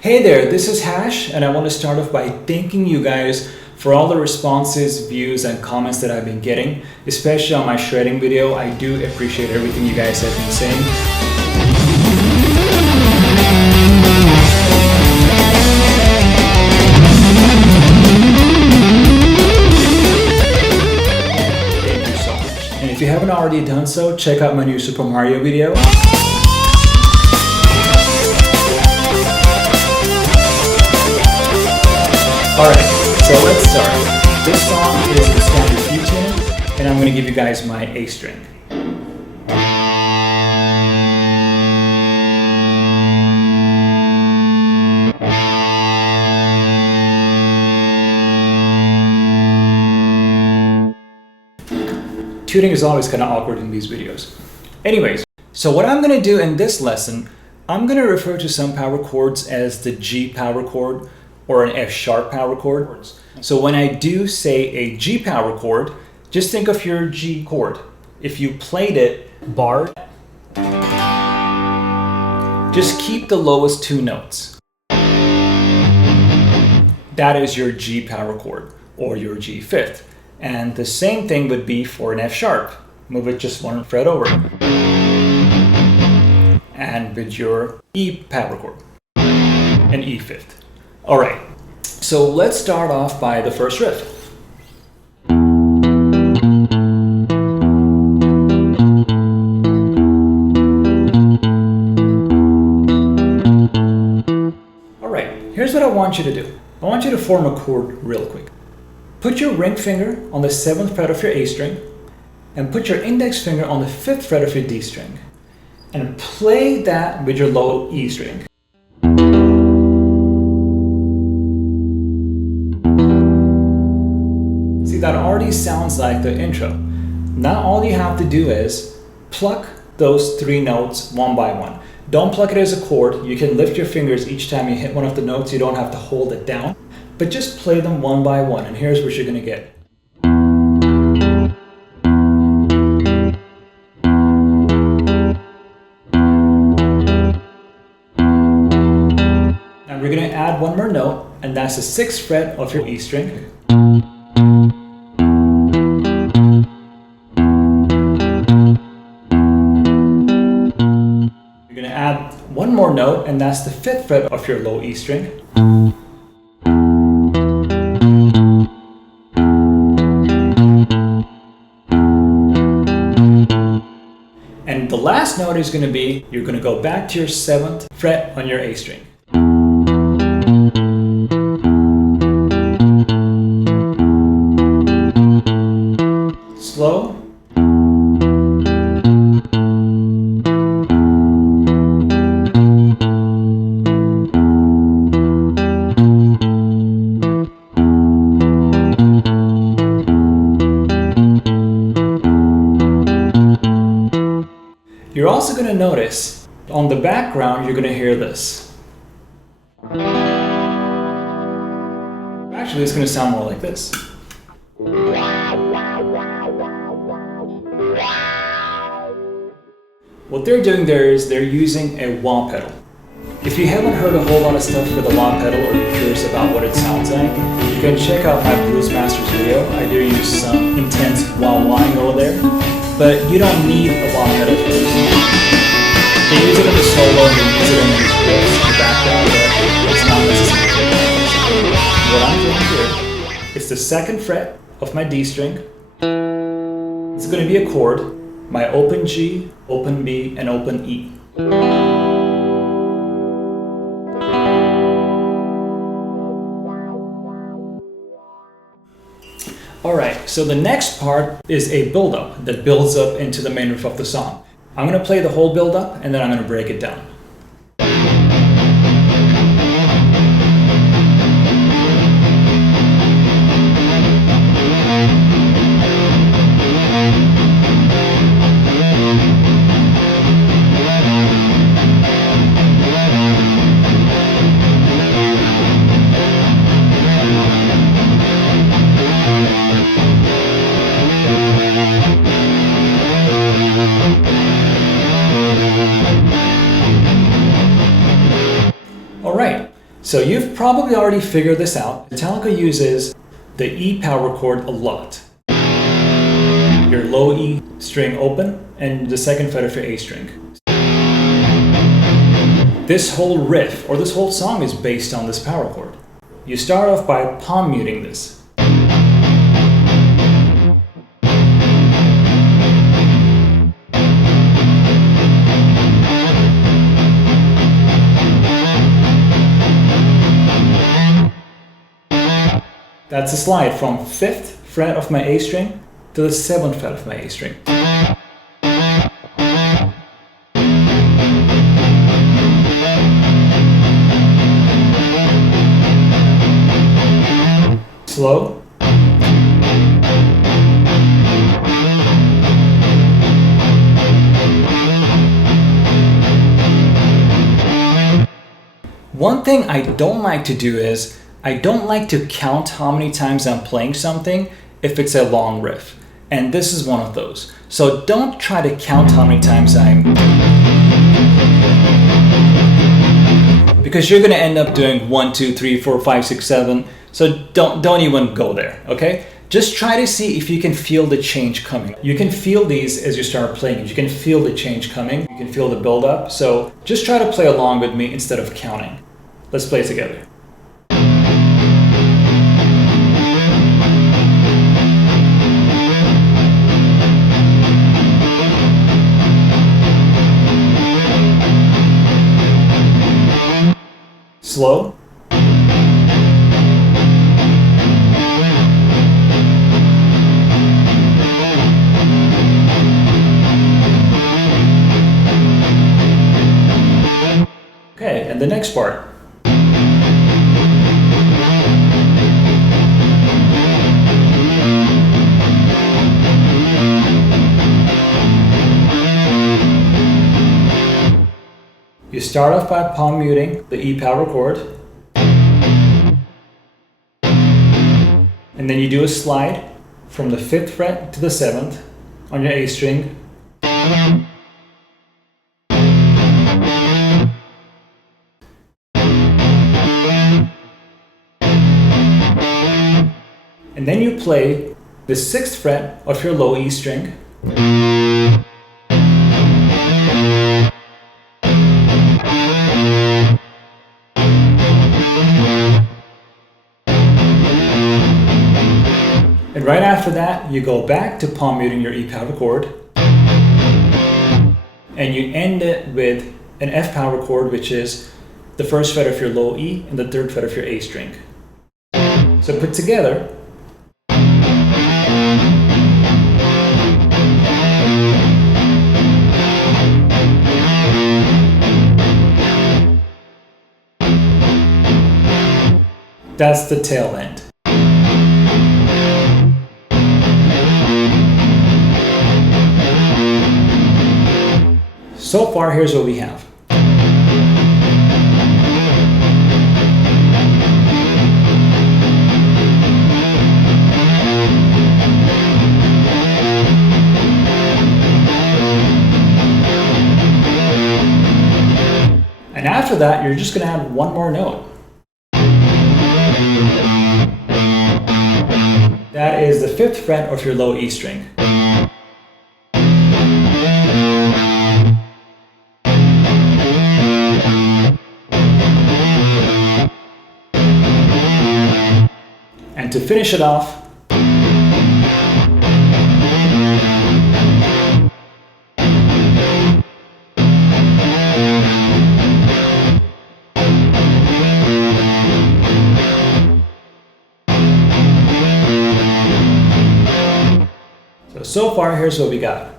Hey there, this is Hash, and I want to start off by thanking you guys for all the responses, views, and comments that I've been getting, especially on my shredding video. I do appreciate everything you guys have been saying. Thank you so much. And if you haven't already done so, check out my new Super Mario video. Alright, so let's start. This song is the standard E tune, and I'm going to give you guys my A string. Tuning is always kind of awkward in these videos. Anyways, so what I'm going to do in this lesson, I'm going to refer to some power chords as the G power chord, or an F sharp power chord. So when I do say a G power chord, just think of your G chord. If you played it barred, just keep the lowest two notes. That is your G power chord, or your G fifth. And the same thing would be for an F sharp. Move it just one fret over. And with your E power chord, an E fifth. All right, so let's start off by the first riff. All right, here's what I want you to do. I want you to form a chord real quick. Put your ring finger on the 7th fret of your A string and put your index finger on the 5th fret of your D string and play that with your low E string. That already sounds like the intro. Now all you have to do is pluck those three notes one by one. Don't pluck it as a chord. You can lift your fingers each time you hit one of the notes. You don't have to hold it down, but just play them one by one. And here's what you're going to get. Now we're going to add one more note, and that's the 6th fret of your E string. One more note, and that's the 5th fret of your low E string. And the last note is going to be, you're going to go back to your 7th fret on your A string. Slow. You're also going to notice on the background, you're going to hear this. Actually, it's going to sound more like this. What they're doing there is they're using a wah pedal. If you haven't heard a whole lot of stuff with a wah pedal or you're curious about what it sounds like, you can check out my Blues Masters video. I do use some intense wah-wahing over there. But you don't need a wah pedal for this. They use it in the solo, they use it in the background, but it's not necessary. What I'm doing here is the 2nd fret of my D string. It's going to be a chord, my open G, open B, and open E. Alright, so the next part is a build-up that builds up into the main riff of the song. I'm going to play the whole build-up and then I'm going to break it down. So you've probably already figured this out. Metallica uses the E power chord a lot. Your low E string open and the second fret of your A string. This whole riff, or this whole song, is based on this power chord. You start off by palm muting this. That's a slide from 5th fret of my A string to the 7th fret of my A string. Slow. One thing I don't like to do is I don't like to count how many times I'm playing something if it's a long riff. And this is one of those. So don't try to count how many times because you're gonna end up doing 1, 2, 3, 4, 5, 6, 7. So don't even go there, okay? Just try to see if you can feel the change coming. You can feel these as you start playing. You can feel the change coming. You can feel the build up. So just try to play along with me instead of counting. Let's play together. Slow. Okay, and the next part. You start off by palm muting the E power chord, and then you do a slide from the 5th fret to the 7th on your A string. And then you play the 6th fret of your low E string. And right after that, you go back to palm muting your E power chord, and you end it with an F power chord, which is the 1st fret of your low E and the 3rd fret of your A string. So put together. That's the tail end. So far, here's what we have. And after that, you're just going to add one more note. That is the 5th fret of your low E string. And to finish it off, so far, here's what we got.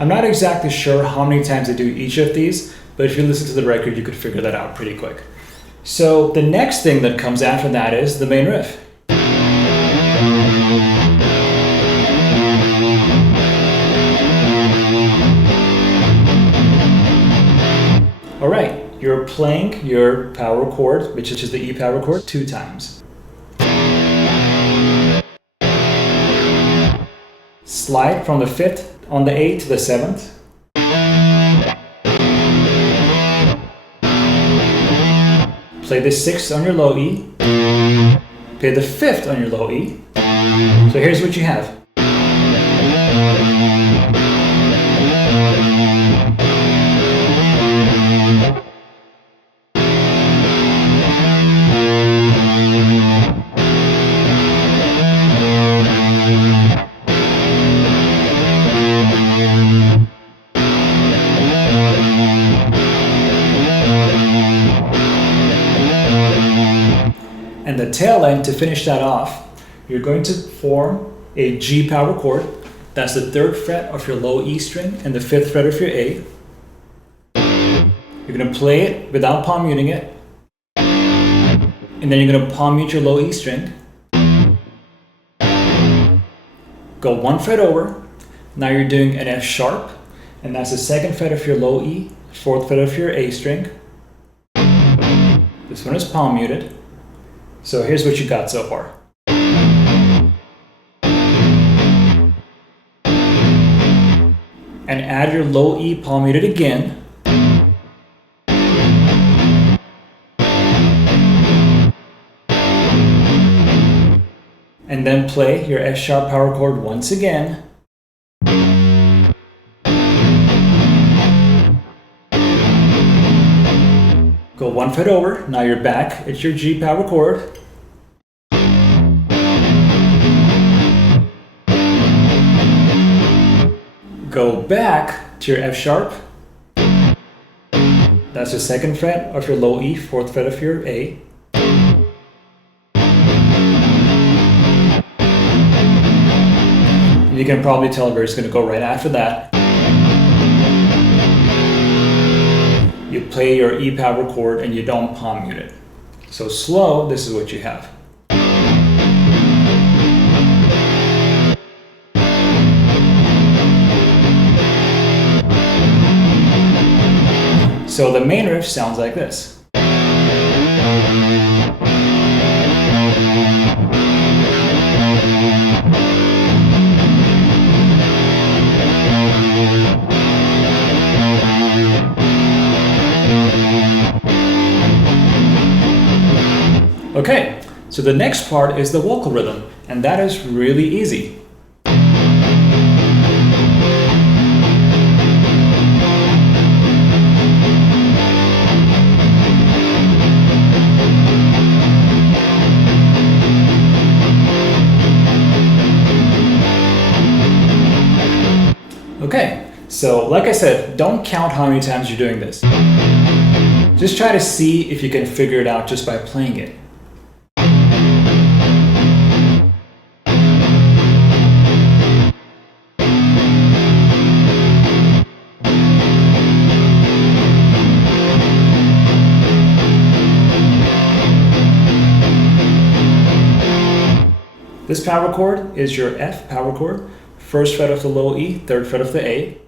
I'm not exactly sure how many times I do each of these, but if you listen to the record, you could figure that out pretty quick. So the next thing that comes after that is the main riff. playing your power chord, which is the E power chord, 2 times. Slide from the 5th on the A to the 7th. Play the 6th on your low E. Play the 5th on your low E. So here's what you have. And the tail end, to finish that off, you're going to form a G power chord. That's the 3rd fret of your low E string and the 5th fret of your A. You're going to play it without palm muting it. And then you're going to palm mute your low E string. Go 1 fret over. Now you're doing an F sharp, and that's the 2nd fret of your low E, 4th fret of your A string. This one is palm muted. So here's what you got so far. And add your low E palm muted again. And then play your F sharp power chord once again. Go 1 fret over, now you're back, it's your G power chord. Go back to your F sharp. That's the 2nd fret of your low E, 4th fret of your A. You can probably tell where it's going to go right after that. You play your E power chord and you don't palm mute it. So slow, this is what you have. So the main riff sounds like this. Okay, so the next part is the vocal rhythm, and that is really easy. Okay, so like I said, don't count how many times you're doing this. Just try to see if you can figure it out just by playing it. This power chord is your F power chord, 1st fret of the low E, 3rd fret of the A.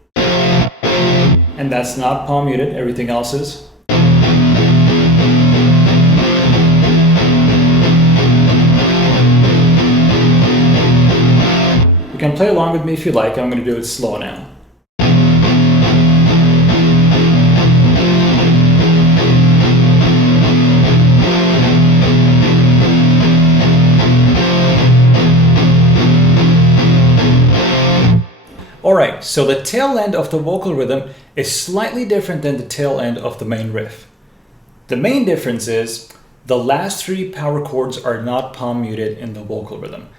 And that's not palm muted, everything else is. You can play along with me if you like, I'm going to do it slow now. Alright, so the tail end of the vocal rhythm is slightly different than the tail end of the main riff. The main difference is the last 3 power chords are not palm muted in the vocal rhythm.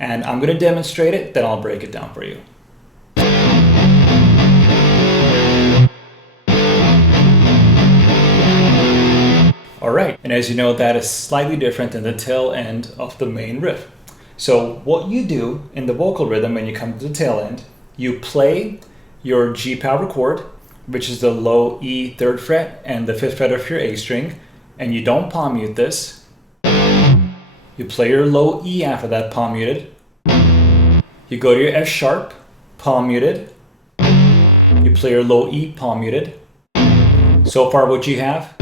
And I'm going to demonstrate it, then I'll break it down for you. Alright, and as you know, that is slightly different than the tail end of the main riff. So what you do in the vocal rhythm when you come to the tail end, you play your G power chord, which is the low E 3rd fret and the 5th fret of your A string, and you don't palm mute this. You play your low E after that, palm muted. You go to your F sharp, palm muted. You play your low E, palm muted. So far what you have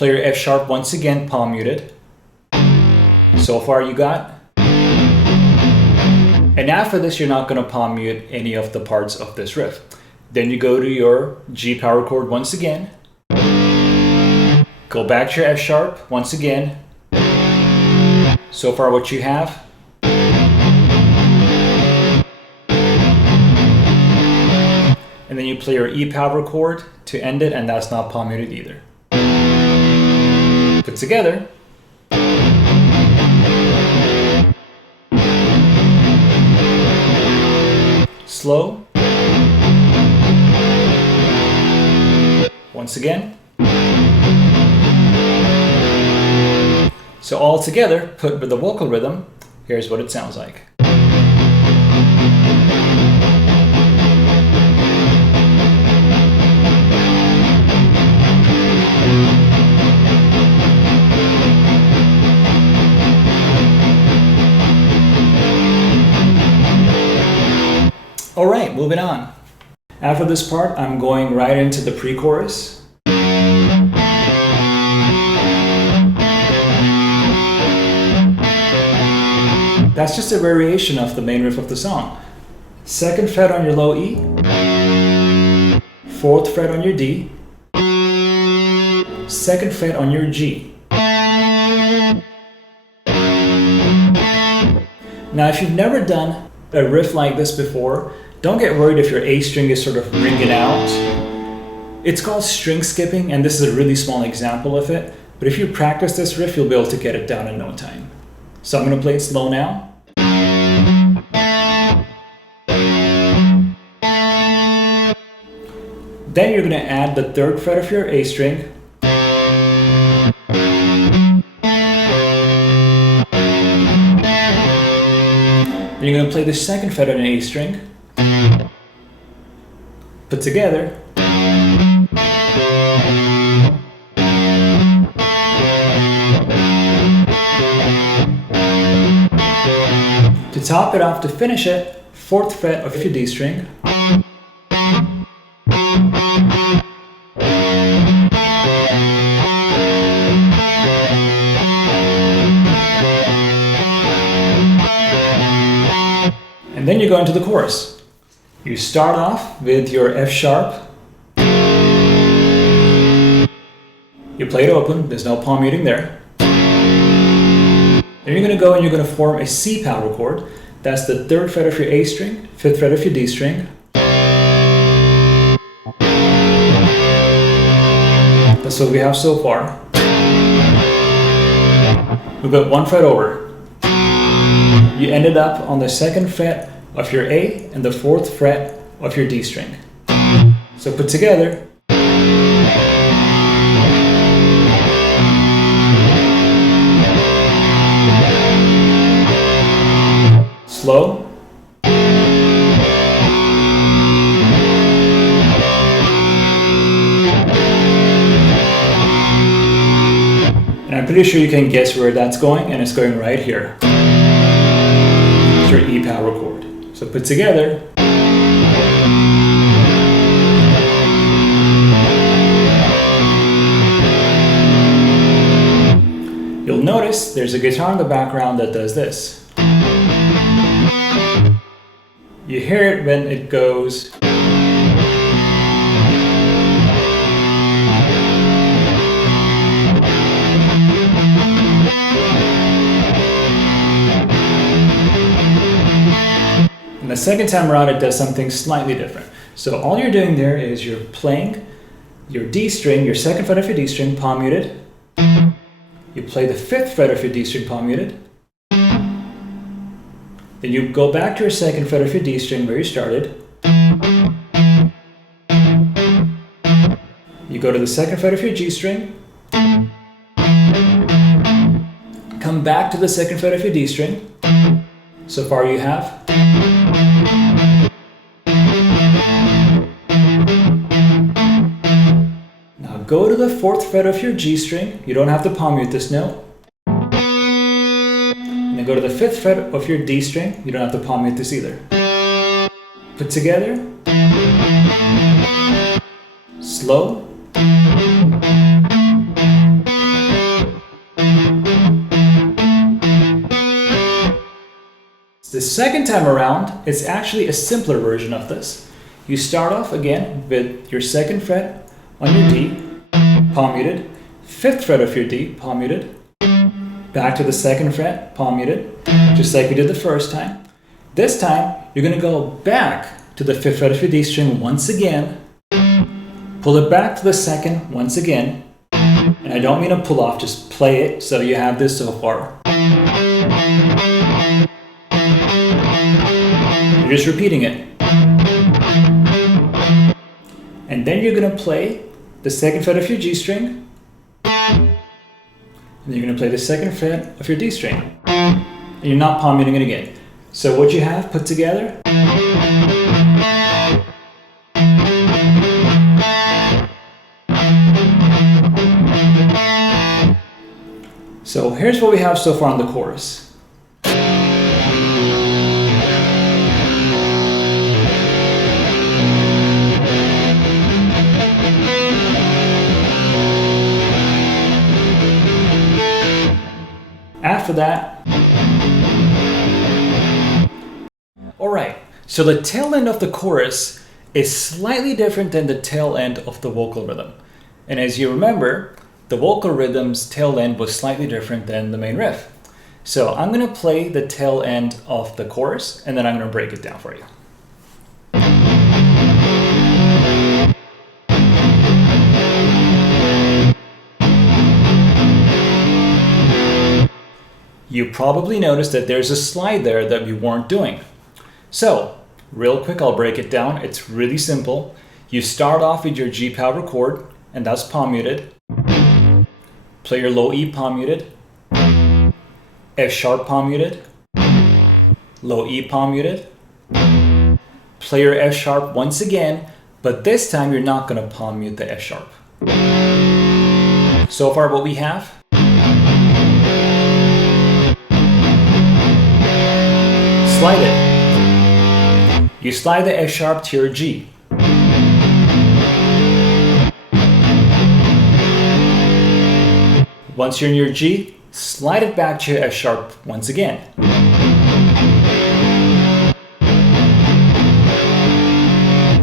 Play your F sharp once again, palm muted. So far you got. And after this, you're not going to palm mute any of the parts of this riff. Then you go to your G power chord once again. Go back to your F sharp once again. So far what you have. And then you play your E power chord to end it, and that's not palm muted either. Put together. Slow. Once again. So all together, put with the vocal rhythm, here's what it sounds like. Alright, moving on. After this part, I'm going right into the pre-chorus. That's just a variation of the main riff of the song. 2nd fret on your low E, 4th fret on your D, 2nd fret on your G. Now if you've never done a riff like this before, don't get worried if your A string is sort of ringing out. It's called string skipping, and this is a really small example of it, but if you practice this riff, you'll be able to get it down in no time. So I'm going to play it slow now. Then you're going to add the 3rd fret of your A string. Then you're going to play the 2nd fret on an A string. Put together. To top it off, to finish it, 4th fret of your D string. And then you go into the chorus. You start off with your F sharp. You play it open, there's no palm muting there. Then you're going to go and you're going to form a C power chord. That's the 3rd fret of your A string, 5th fret of your D string. That's what we have so far. We've got 1 fret over. You ended up on the 2nd fret of your A and the 4th fret of your D string. So put together. Slow. And I'm pretty sure you can guess where that's going, and it's going right here. It's your E power chord. So put together. You'll notice there's a guitar in the background that does this. You hear it when it goes. And the second time around, it does something slightly different. So all you're doing there is you're playing your D string, your 2nd fret of your D string, palm muted. You play the 5th fret of your D string, palm muted. Then you go back to your 2nd fret of your D string where you started. You go to the 2nd fret of your G string. Come back to the 2nd fret of your D string. So far you have. Now go to the 4th fret of your G string. You don't have to palm mute this note. And then go to the 5th fret of your D string. You don't have to palm mute this either. Put together. Slow. The second time around, it's actually a simpler version of this. You start off again with your second fret on your D, palm muted, fifth fret of your D, palm muted, back to the second fret, palm muted, just like we did the first time. This time, you're going to go back to the fifth fret of your D string once again, pull it back to the second once again, and I don't mean to pull off, just play it so you have this so far. You're just repeating it. And then you're going to play the second fret of your G string, and then you're going to play the second fret of your D string, and you're not palm muting it again. So what you have put together, so here's what we have so far on the chorus. After that, alright, so the tail end of the chorus is slightly different than the tail end of the vocal rhythm. And as you remember, the vocal rhythm's tail end was slightly different than the main riff. So I'm going to play the tail end of the chorus, and then I'm going to break it down for you. You probably noticed that there's a slide there that we weren't doing. So, real quick, I'll break it down. It's really simple. You start off with your G power chord, and that's palm muted. Play your low E palm muted, F sharp palm muted, low E palm muted. Play your F sharp once again, but this time you're not going to palm mute the F sharp. So far what we have, slide it. You slide the F sharp to your G. Once you're in your G, slide it back to your F sharp once again.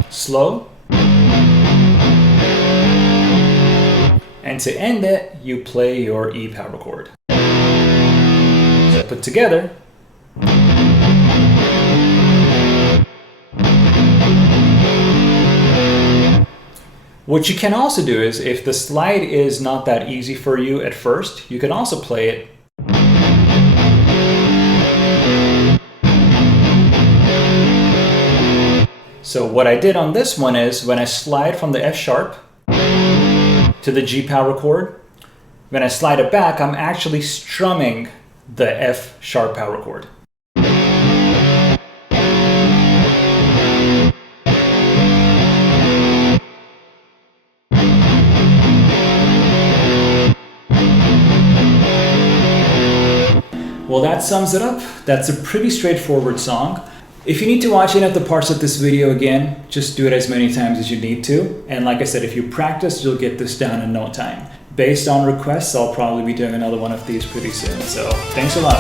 Slow. And to end it, you play your E power chord. So put together, what you can also do is, if the slide is not that easy for you at first, you can also play it. So what I did on this one is, when I slide from the F sharp to the G power chord, when I slide it back, I'm actually strumming the F sharp power chord. Well, that sums it up. That's a pretty straightforward song. If you need to watch any of the parts of this video again, just do it as many times as you need to. And like I said, if you practice, you'll get this down in no time. Based on requests, I'll probably be doing another one of these pretty soon. So thanks a lot.